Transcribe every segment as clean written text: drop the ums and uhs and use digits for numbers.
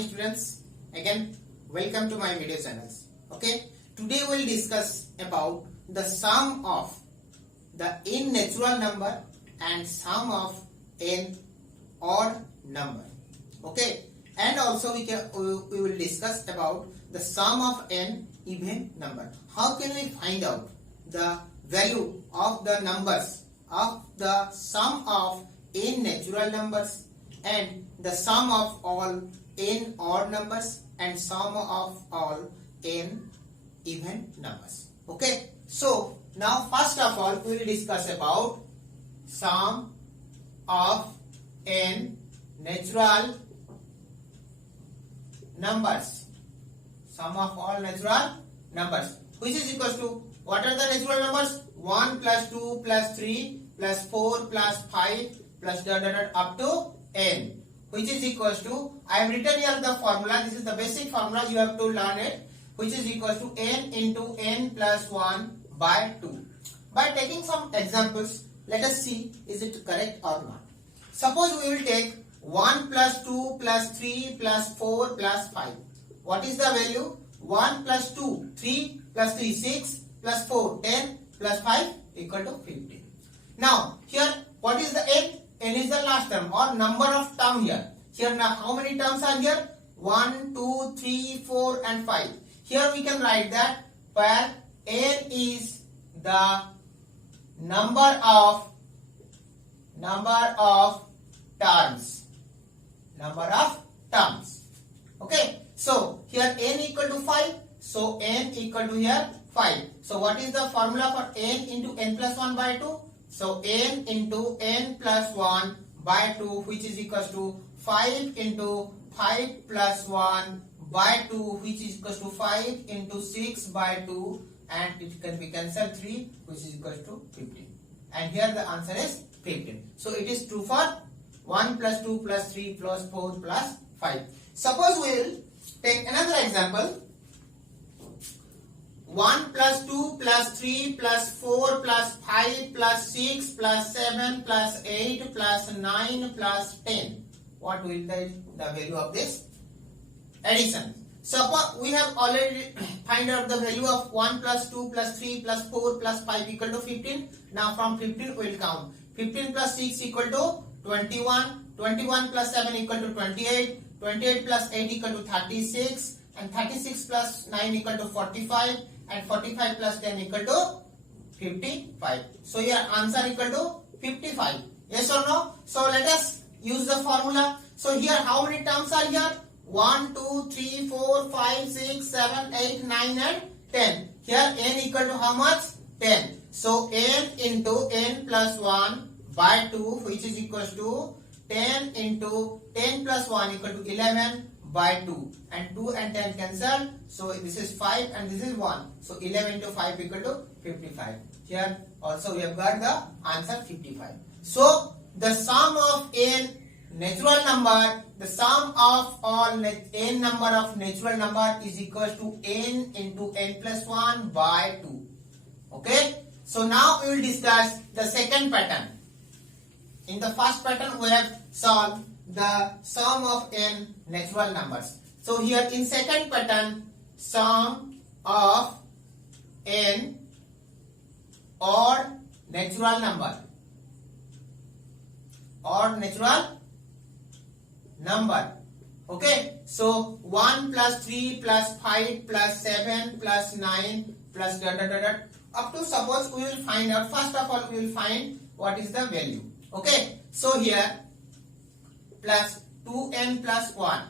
morning students, again welcome to my video channels. Okay, today we will discuss about the sum of the n natural number and sum of n odd number. Okay, and also we will discuss about the sum of n even number. How can we find out the value of the numbers of the sum of n natural numbers and the sum of all n odd numbers and sum of all n even numbers. Okay, so now first of all we will discuss about sum of n natural numbers, sum of all natural numbers, which is equals to, what are the natural numbers? 1 plus 2 plus 3 plus 4 plus 5 plus up to n, which is equals to, I have written here the formula. This is the basic formula, you have to learn it, which is equals to n into n plus 1 by 2. By taking some examples, let us see is it correct or not. Suppose we will take 1 plus 2 plus 3 plus 4 plus 5. What is the value? 1 plus 2, 3 plus 3, 6 plus 4, 10 plus 5 equal to 15. Now, here what is the n? N is the last term or number of term here. Here now how many terms are here? 1, 2, 3, 4 and 5. Here we can write that where n is the number of terms. Okay, so here n equal to 5, so n equal to here 5. So what is the formula for n into n plus 1 by 2? So n into n plus 1 by 2, which is equals to 5 into 5 plus 1 by 2, which is equals to 5 into 6 by 2, and it can be cancelled 3, which is equals to 15. And here the answer is 15. So it is true for 1 plus 2 plus 3 plus 4 plus 5. Suppose we will take another example. 1 plus 2 plus 3 plus 4 plus 5 plus 6 plus 7 plus 8 plus 9 plus 10. What will the value of this addition? Suppose we have already find out the value of 1 plus 2 plus 3 plus 4 plus 5 equal to 15. Now from 15 we will count. 15 plus 6 equal to 21. 21 plus 7 equal to 28. 28 plus 8 equal to 36. And 36 plus 9 equal to 45. And 45 plus 10 equal to 55. So your answer equal to 55. Yes or no? So let us use the formula. So here how many terms are here? 1, 2, 3, 4, 5, 6, 7, 8, 9 and 10. Here n equal to how much? 10. So n into n plus 1 by 2, which is equals to 10 into 10 plus 1 equal to 11 by 2, and 2 and 10 cancel, so this is 5 and this is 1, so 11 into 5 equal to 55. Here also we have got the answer 55. So the sum of n natural number, the sum of all n number of natural number is equal to n into n plus 1 by 2. Okay, so now we will discuss the second pattern. In the first pattern we have solved the sum of n natural numbers. So here in second pattern, sum of n odd natural number. Okay, so 1 plus 3 plus 5 plus 7 plus 9 plus up to, suppose we will find out, first of all we will find what is the value. Okay, so here plus 2n plus 1,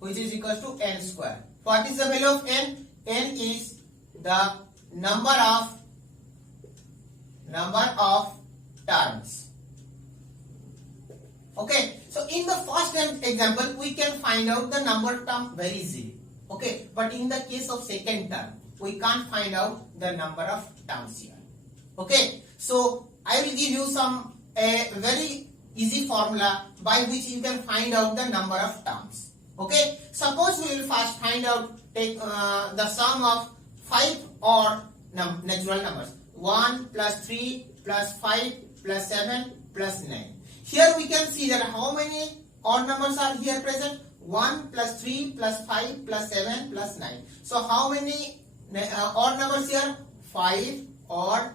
which is equals to n square. What is the value of n? N is the number of terms. Okay, so in the first example we can find out the number of terms very easily. Okay, but in the case of second term we can't find out the number of terms here. Okay, so I will give you a very easy formula by which you can find out the number of terms. Okay, suppose we will first find out, take the sum of 5 odd natural numbers. 1 plus 3 plus 5 plus 7 plus 9. Here we can see that how many odd numbers are here present. 1 plus 3 plus 5 plus 7 plus 9. So how many odd numbers here? 5 odd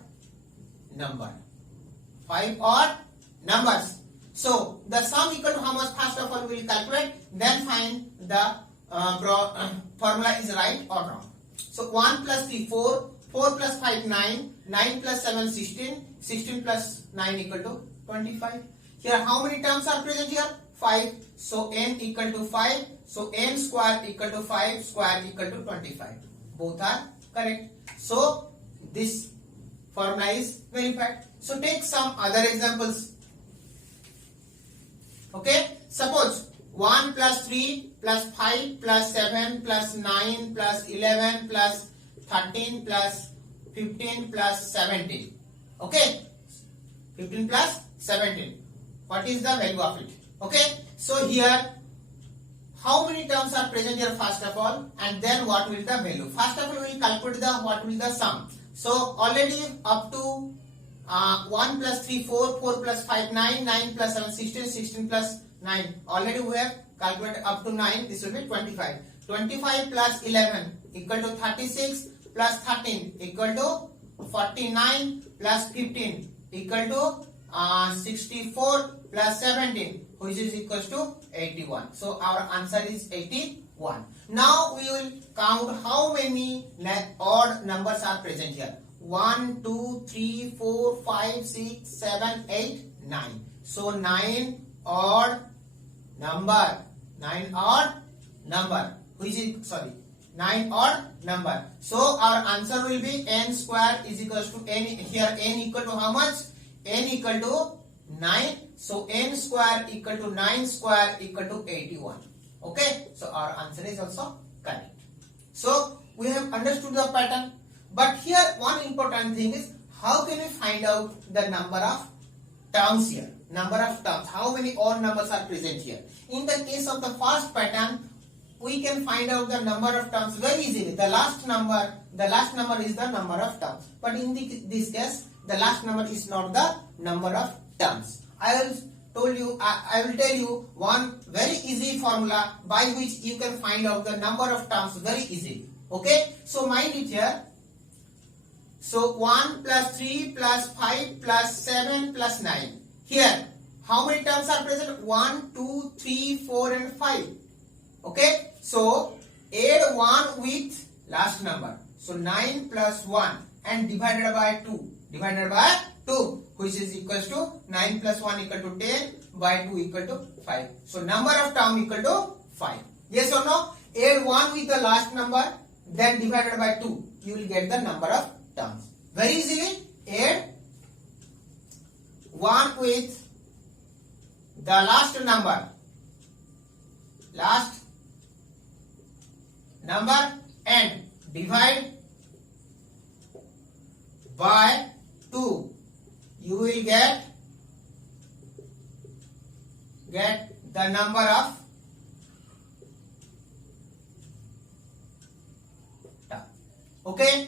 number. 5 odd numbers. So the sum equal to how much? First of all we will calculate, then find the formula is right or wrong. So 1 plus 3 4, 4 plus 5 9, 9 plus 7 16, 16 plus 9 equal to 25. Here how many terms are present here? 5. So n equal to 5. So n square equal to 5 square equal to 25. Both are correct. So this formula is verified. So take some other examples. Okay. Suppose 1 plus 3 plus 5 plus 7 plus 9 plus 11 plus 13 plus 15 plus 17. Okay. 15 plus 17. What is the value of it? Okay. So here how many terms are present here first of all, and then what will the value? First of all we will calculate the what will the sum. So already up to 1 plus 3 4, 4 plus 5 9, 9 plus 7 16, 16 plus 9. Already we have calculated up to 9. This will be 25. 25 plus 11 equal to 36 plus 13 equal to 49 plus 15 equal to 64 plus 17, which is equals to 81. So our answer is 81. Now we will count how many odd numbers are present here. 1, 2, 3, 4, 5, 6, 7, 8, 9. So 9 odd number. 9 odd number. Which is, sorry, 9 odd number. So our answer will be n square is equals to n. Here n equal to how much? N equal to 9. So n square equal to 9 square equal to 81. Okay. So our answer is also correct. So we have understood the pattern. But here one important thing is how can we find out the number of terms here? Number of terms. How many odd numbers are present here? In the case of the first pattern, we can find out the number of terms very easily. The last number is the number of terms. But in this case, the last number is not the number of terms. I will tell you one very easy formula by which you can find out the number of terms very easily. Okay? So mind it here. So 1 plus 3 plus 5 plus 7 plus 9. Here, how many terms are present? 1, 2, 3, 4 and 5. Okay? So add 1 with last number. So 9 plus 1 and divided by 2. Divided by 2, which is equals to 9 plus 1 equal to 10 by 2 equal to 5. So number of term equal to 5. Yes or no? Add 1 with the last number, then divided by 2. You will get the number of terms. Very easily add 1 with the last number. Last number and divide by 2. You will get the number of terms. Okay.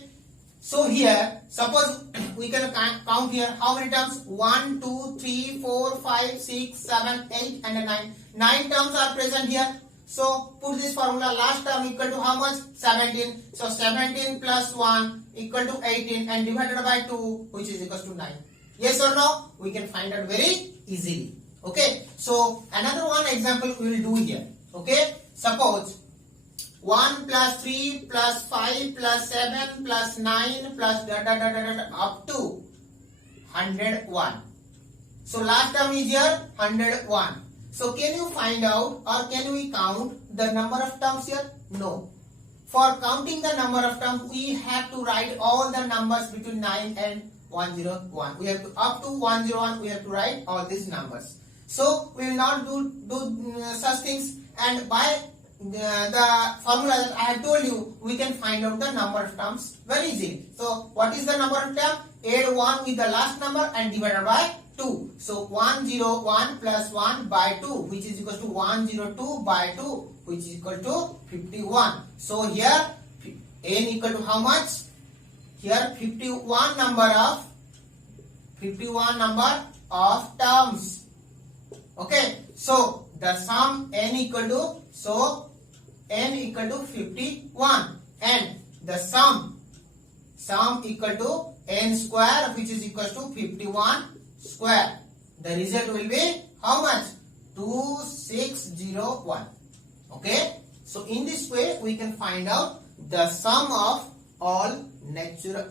So here, suppose we can count here how many terms? 1, 2, 3, 4, 5, 6, 7, 8 and 9. 9 terms are present here. So put this formula, last term equal to how much? 17. So 17 plus 1 equal to 18 and divided by 2, which is equal to 9. Yes or no? We can find out very easily. Okay. So another one example we will do here. Okay. Suppose 1 plus 3 plus 5 plus 7 plus 9 plus up to 101. So last term is here 101. So can you find out or can we count the number of terms here? No. For counting the number of terms, we have to write all the numbers between 9 and 101. We have to up to 101. We have to write all these numbers. So we will not do such things, and by the formula that I have told you, we can find out the number of terms very easily. So what is the number of terms? Add 1 with the last number and divided by 2. So 101 plus 1 by 2, which is equal to 102 by 2, which is equal to 51. So here n equal to how much? Here 51 number of terms. Okay. So the sum n equal to, so n equal to 51 and the sum equal to n square, which is equal to 51 square. The result will be how much? 2601. Okay, so in this way we can find out the sum of all natural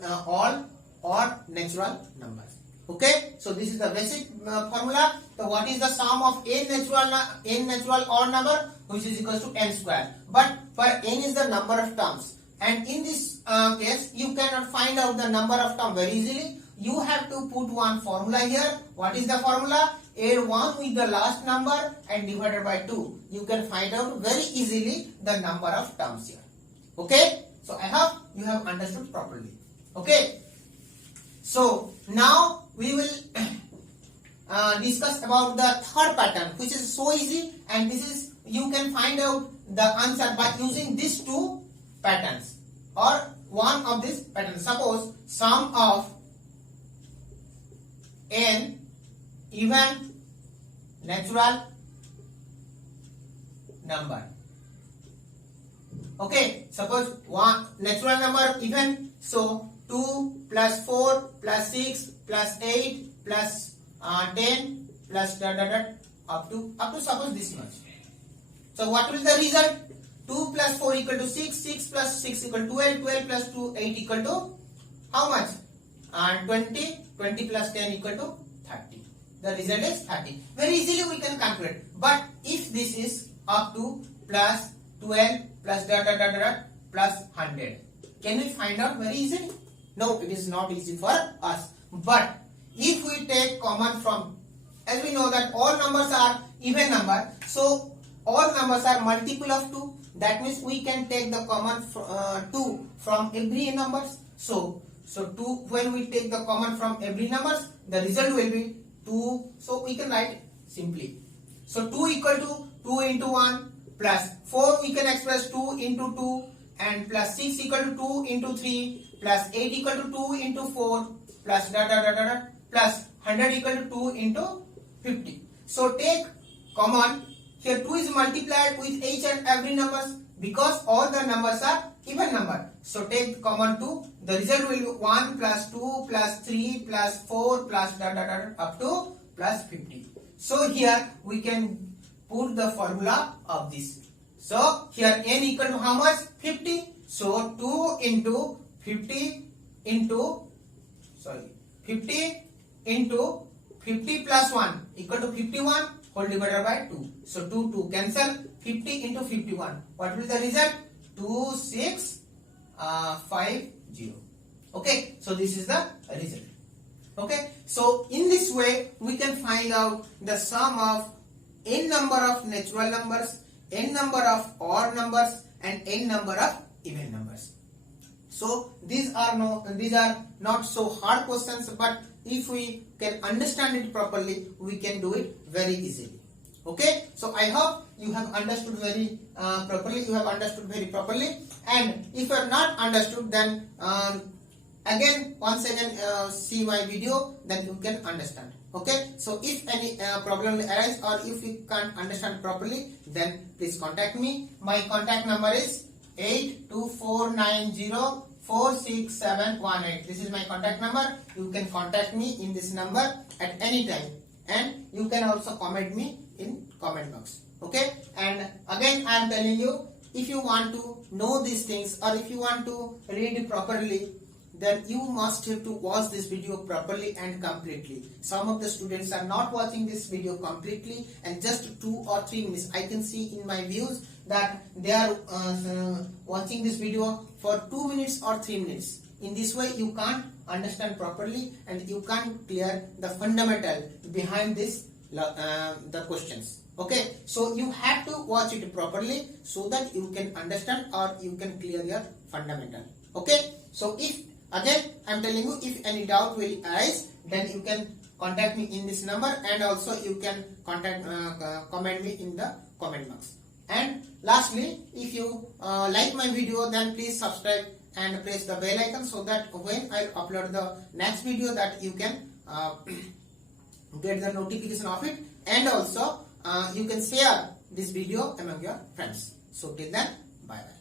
numbers. Okay, so this is the basic formula. So what is the sum of n natural odd number, which is equal to n square? But for n is the number of terms, and in this case you cannot find out the number of terms very easily. You have to put one formula here. What is the formula? Add 1 with the last number and divided by 2. You can find out very easily the number of terms here. Okay, so I hope you have understood properly. Okay, so now we will discuss about the third pattern, which is so easy, and this is, you can find out the answer by using these two patterns or one of these patterns. Suppose sum of n even natural number. Okay, suppose one natural number even, so 2 plus 4 plus 6 plus 8 plus 10 plus up to suppose this much. So what will the result? 2 plus 4 equal to 6, 6 plus 6 equal to 12, 12 plus 2 8 equal to how much? 20, 20 plus 10 equal to 30. The result is 30. Very easily we can calculate. But if this is up to plus 12 plus plus 100, can we find out very easily? No, it is not easy for us. But if we take common from, as we know that all numbers are even number, so all numbers are multiple of 2. That means we can take the common 2 from every numbers. So 2, when we take the common from every numbers, the result will be 2. So we can write simply. So 2 equal to 2 into 1 plus 4, we can express 2 into 2, and plus 6 equal to 2 into 3 plus 8 equal to 2 into 4 plus plus 100 equal to 2 into 50. So take common. Here 2 is multiplied with each and every numbers because all the numbers are even number. So take common 2. The result will be 1 plus 2 plus 3 plus 4 plus up to plus 50. So here we can put the formula of this. So here n equal to how much? 50. So 2 into 50 into 50 into 50 plus 1 equal to 51 whole divided by 2. So 2 cancel. 50 into 51. What will be the result? 2650. Okay, so this is the result. Okay, so in this way we can find out the sum of n number of natural numbers, n number of odd numbers, and n number of even numbers. So these are not so hard questions, but if we can understand it properly, we can do it very easily. Okay, so I hope you have understood very properly. And if you have not understood, then once again see my video, then you can understand. Okay, so if any problem arises or if you can't understand properly, then please contact me. My contact number is 8249046718. This is my contact number. You can contact me in this number at any time, and you can also comment me in comment box. Okay, and again I am telling you, if you want to know these things or if you want to read it properly, then you must have to watch this video properly and completely. Some of the students are not watching this video completely, and just 2 or 3 minutes. I can see in my views that they are watching this video for 2 minutes or 3 minutes. In this way you can't understand properly and you can't clear the fundamental behind this the questions. Okay, so you have to watch it properly so that you can understand or you can clear your fundamental. Okay, so if again I am telling you, if any doubt will arise, then you can contact me in this number, and also you can comment me in the comment box. And lastly, if you like my video, then please subscribe and press the bell icon so that when I upload the next video, that you can get the notification of it. And also you can share this video among your friends. So till then, bye bye.